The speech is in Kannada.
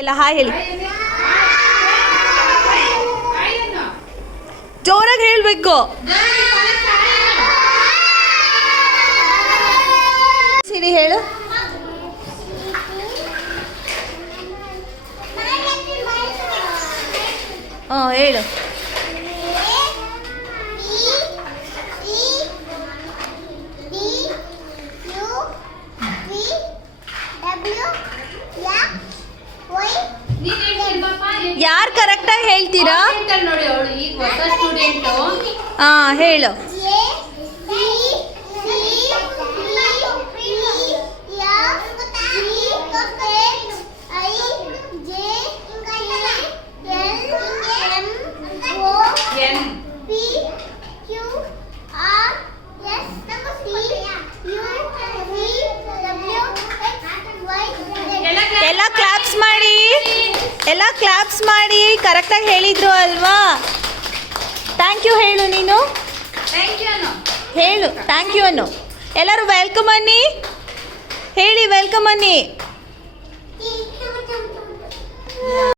ಎಲ್ಲ ಹಾಯ್ ಹೇಳಿ, ಜೋರಾಗಿ ಹೇಳಬೇಕು. ಸಿರಿ ಹೇಳು. ಹೇಳು. ಯಾರು ಕರೆಕ್ಟಾಗಿ ಹೇಳ್ತೀರಾ? ಹೇಳು. ಎಲ್ಲ ಕ್ಲಾಪ್ಸ್ ಮಾಡಿ, ಎಲ್ಲ ಕ್ಲಾಪ್ಸ್ ಮಾಡಿ. ಕರೆಕ್ಟಾಗಿ ಹೇಳಿದ್ರು ಅಲ್ವಾ? ಥ್ಯಾಂಕ್ ಯು ಹೇಳು. ನೀನು ಹೇಳು ಥ್ಯಾಂಕ್ ಯು ಅನ್ನು. ಎಲ್ಲರೂ ವೆಲ್ಕಮ್ ಅನ್ನಿ ಹೇಳಿ, ವೆಲ್ಕಮ್ ಅನ್ನಿ.